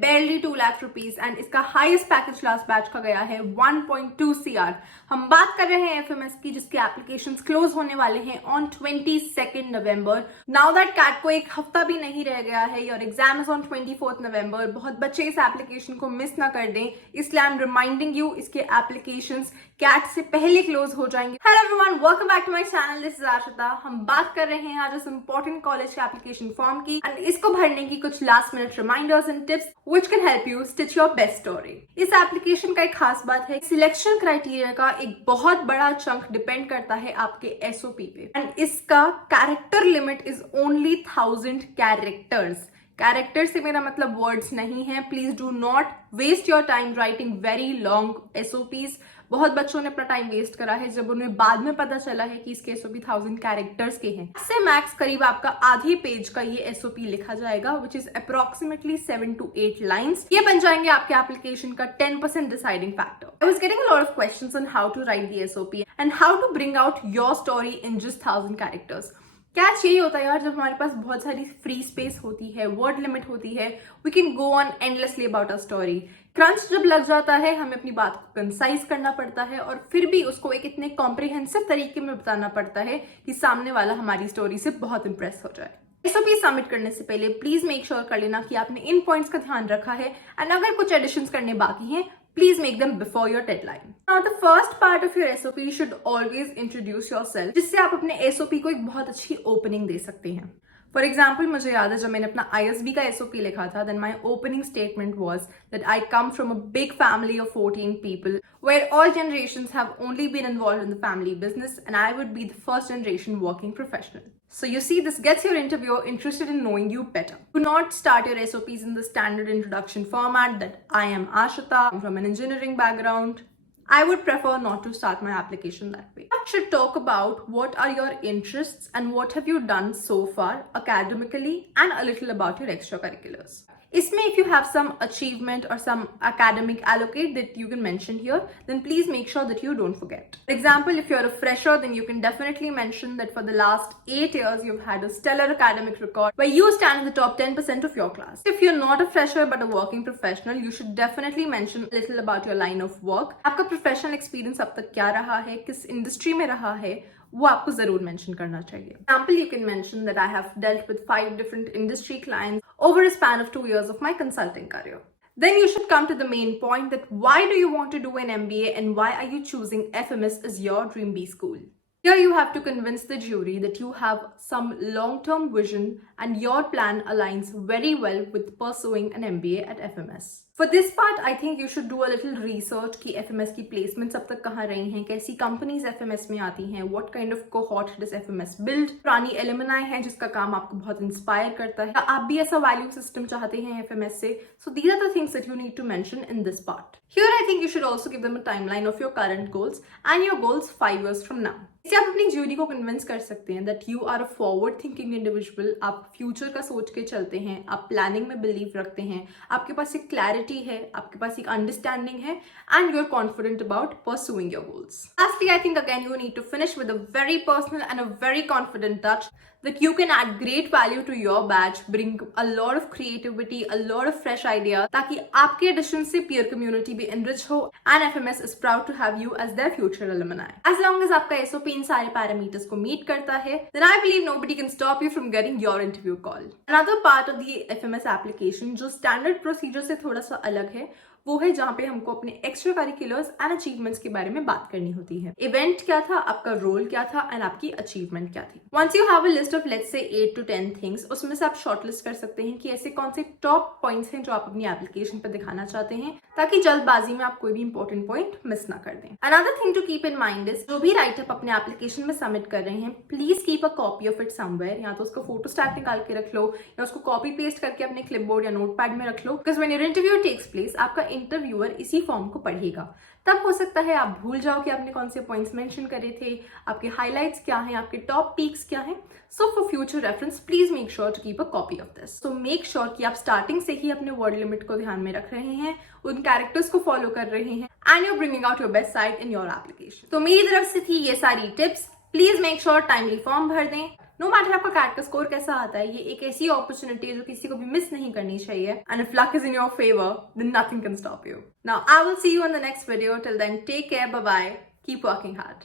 barely 2 lakh rupees and इसका highest package last batch का गया है 1.2 CR। हम बात कर रहे हैं FMS की, जिसके एप्लीकेशंस क्लोज होने वाले हैं on 22 November. Now that CAT को एक हफ्ता भी नहीं रह गया है, your exam is on 24 November. बहुत बच्चे इस एप्लीकेशन को मिस ना कर दें, इसलिए आई एम रिमाइंडिंग यू, इसके एप्लीकेशंस कैट से पहले क्लोज हो जाएंगे। Hello everyone, welcome back to my channel, this is Ashita. हम बात कर रहे हैं आज इस इंपॉर्टेंट कॉलेज के एप्लीकेशन फॉर्म की एंड इसको भरने की कुछ last minute reminders and tips which can help you stitch your best story. इस एप्लीकेशन का एक खास बात है, सिलेक्शन क्राइटेरिया का एक बहुत बड़ा चंक डिपेंड करता है आपके SOP पे एंड इसका character limit is only 1000 characters. Character से मेरा मतलब वर्ड्स नहीं है। Please do not waste your time writing very long SOPs। बहुत बच्चों ने अपना टाइम वेस्ट करा है जब उन्हें बाद में पता चला है कि इसके SOP 1000 कैरेक्टर्स के हैं। इससे मैक्स करीब आपका आधी पेज का ये SOP लिखा जाएगा, which is approximately 7 to 8 lines. ये बन जाएंगे आपके एप्लीकेशन का 10% deciding factor. I was getting a lot of questions on how to write the SOP and how to bring out your story in just 1000 characters. Catch यही होता है यार, जब हमारे पास बहुत सारी फ्री स्पेस होती है, वर्ड लिमिट होती है, we can go on endlessly about a story. Crunch जब लग जाता है, हमें अपनी बात को कंसाइज करना पड़ता है और फिर भी उसको एक इतने कॉम्प्रिहेंसिव तरीके में बताना पड़ता है कि सामने वाला हमारी स्टोरी से बहुत इंप्रेस हो जाए। SOP सबमिट करने से पहले प्लीज मेक श्योर कर लेना कि आपने इन पॉइंट्स का ध्यान रखा है एंड अगर कुछ एडिशंस करने बाकी हैं, please make them before your deadline. Now, the first part of your SOP should always introduce yourself, जिससे आप अपने SOP को एक बहुत अच्छी opening दे सकते हैं। For example, मुझे याद है जब मैंने अपना ISB का SOP लिखा था, then my opening statement was that I come from a big family of 14 people, where all generations have only been involved in the family business, and I would be the first generation working professional. So you see, this gets your interviewer interested in knowing you better. Do not start your SOPs in the standard introduction format that I am Ashita, I'm from an engineering background. I would prefer not to start my application that way. I should talk about what are your interests and what have you done so far academically and a little about your extracurriculars. इसमें if you have some achievement or some academic allocate that you can mention here, then please make sure that you don't forget. For example, if you're a fresher, then you can definitely mention that for the last 8 years, you've had a stellar academic record where you stand in the top 10% of your class. If you're not a fresher but a working professional, you should definitely mention a little about your line of work. आपका professional experience अब तक क्या रहा है, किस industry में रहा है, वो आपको जरूर मेंशन करना चाहिए। Example, you can mention that I have dealt with 5 different industry clients over a span of 2 years of my consulting career. Then you should come to the main point, that why do you want to do an MBA and why are you choosing FMS as your dream B school? Here you have to convince the jury that you have some long-term vision and your plan aligns very well with pursuing an MBA at FMS. For this part, I think you should do a little research कि FMS की placements अब तक कहाँ रही हैं, कैसी companies FMS में आती हैं, what kind of cohort does FMS build, पुरानी alumni है जिसका काम आपको बहुत inspire करता है, आप भी ऐसा value system चाहते हैं FMS से. So these are the things that you need to mention in this part. Here I think you should also give them a timeline of your current goals and your goals 5 years from now. इससे आप अपनी jury को convince कर सकते हैं that you are a forward thinking individual. आप future का सोच के चलते हैं, आप प्लानिंग में बिलीव रखते हैं, आपके पास एक क्लैरिटी है, आपके पास एक अंडरस्टैंडिंग है and you are confident about pursuing your goals. Lastly, I think again you need to finish with a very personal and a very confident touch that you can add great value to your batch, bring a lot of creativity, a lot of fresh idea, ताकि आपके addition से peer community भी enrich हो and FMS is proud to have you as their future alumni. As long as आपका SOP इन सारे parameters को meet करता है, then I believe nobody can stop you from getting your interview call. Another part of the FMS application जो standard procedure से थोड़ा सा अलग है, वो है जहाँ पे हमको अपने एक्स्ट्रा करिकुलर्स एंड अचीवमेंट्स के बारे में बात करनी होती है। इवेंट क्या था, आपका रोल क्या था एंड आपकी अचीवमेंट क्या थी। Once you have a list of let's say 8 to 10 things, उसमें से आप शॉर्टलिस्ट कर सकते हैं कि ऐसे कौन से टॉप पॉइंट्स हैं जो आप अपनी एप्लीकेशन पर दिखाना चाहते हैं, ताकि जल्दबाजी में आप कोई भी इंपॉर्टेंट पॉइंट मिस ना कर दें। Another thing to keep in mind is, जो भी राइटअप अपने एप्लीकेशन में सबमिट कर रहे हैं, please keep a copy of it somewhere. या तो उसका फोटो स्टैट निकाल के रख लो या उसको कॉपी पेस्ट करके अपने क्लिपबोर्ड या नोटपैड में रख लो, because when your interview takes place, आपका इंटरव्यूअर इसी फॉर्म को पढ़ेगा। तब हो सकता है आप भूल जाओ कि आपने कौन से पॉइंट्स मेंशन करे थे, आपके हाइलाइट्स क्या हैं, आपके टॉप पीक्स क्या हैं। So for future reference please make sure to keep a copy of this. So make sure कि आप स्टार्टिंग से ही अपने वर्ड लिमिट को ध्यान में रख रहे हैं, उन कैरेक्टर्स को फॉलो कर रहे हैं and you bringing out your best side in your application. तो मेरी तरफ से थी ये सारी tips. Please make sure timely form भर दें, नो मैटर आपका कैट का स्कोर कैसा आता है, ये एक ऐसी अपॉर्चुनिटी है जो किसी को भी मिस नहीं करनी चाहिए. And if luck is in your favour then nothing can stop you. Now I will see you in the next video. Till then take care, bye bye, keep working hard.